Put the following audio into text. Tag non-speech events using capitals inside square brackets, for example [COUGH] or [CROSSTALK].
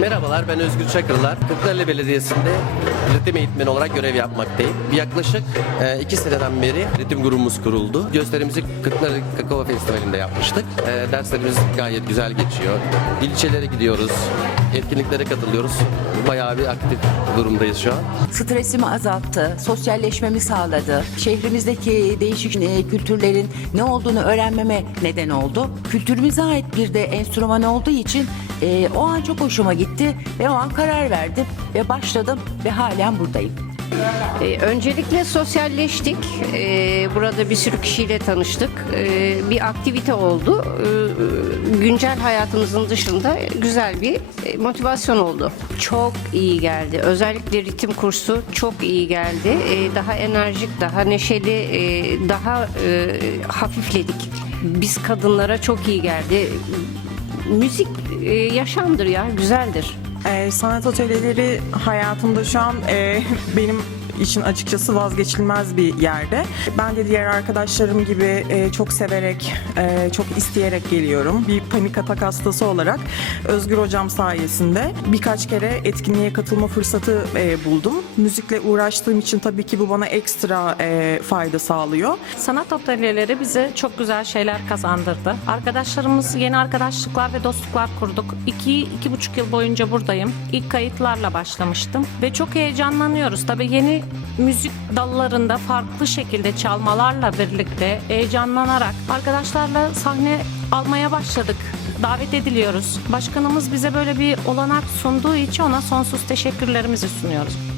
Merhabalar ben Özgür Çakırlar. Kırklareli Belediyesi'nde ritim eğitmeni olarak görev yapmaktayım. Yaklaşık e, iki seneden beri ritim grubumuz kuruldu. Gösterimizi Kırklareli Kakao Festivali'nde yapmıştık. E, derslerimiz gayet güzel geçiyor. İlçelere gidiyoruz, etkinliklere katılıyoruz. Bayağı bir aktif durumdayız şu an. Stresimi azalttı, sosyalleşmemi sağladı. Şehrimizdeki değişik e, kültürlerin ne olduğunu öğrenmeme neden oldu. Kültürümüze ait bir de enstrüman olduğu için e, o an çok hoşuma gitti ve o an karar verdim ve başladım ve halen buradayım. Ee, öncelikle sosyalleştik. Ee, burada bir sürü kişiyle tanıştık. Ee, bir aktivite oldu. Güncel hayatımızın dışında güzel bir e, motivasyon oldu. Çok iyi geldi. Özellikle ritim kursu çok iyi geldi. Daha enerjik, daha neşeli, e, daha e, hafifledik. Biz kadınlara çok iyi geldi. Müzik e, yaşamdır ya, güzeldir. Ee, sanat atölyeleri hayatımda şu an e, [LAUGHS] benim için açıkçası vazgeçilmez bir yerde. Ben de diğer arkadaşlarım gibi e, çok severek, e, çok isteyerek geliyorum. Bir panik atak hastası olarak Özgür Hocam sayesinde birkaç kere etkinliğe katılma fırsatı e, buldum. Müzikle uğraştığım için tabii ki bu bana ekstra e, fayda sağlıyor. Sanat atölyeleri bize çok güzel şeyler kazandırdı. Arkadaşlarımız yeni arkadaşlıklar ve dostluklar kurduk. İki, iki buçuk yıl boyunca buradayım. İlk kayıtlarla başlamıştım ve çok heyecanlanıyoruz. Tabii yeni müzik dallarında farklı şekilde çalmalarla birlikte heyecanlanarak arkadaşlarla sahne almaya başladık. Davet ediliyoruz. Başkanımız bize böyle bir olanak sunduğu için ona sonsuz teşekkürlerimizi sunuyoruz.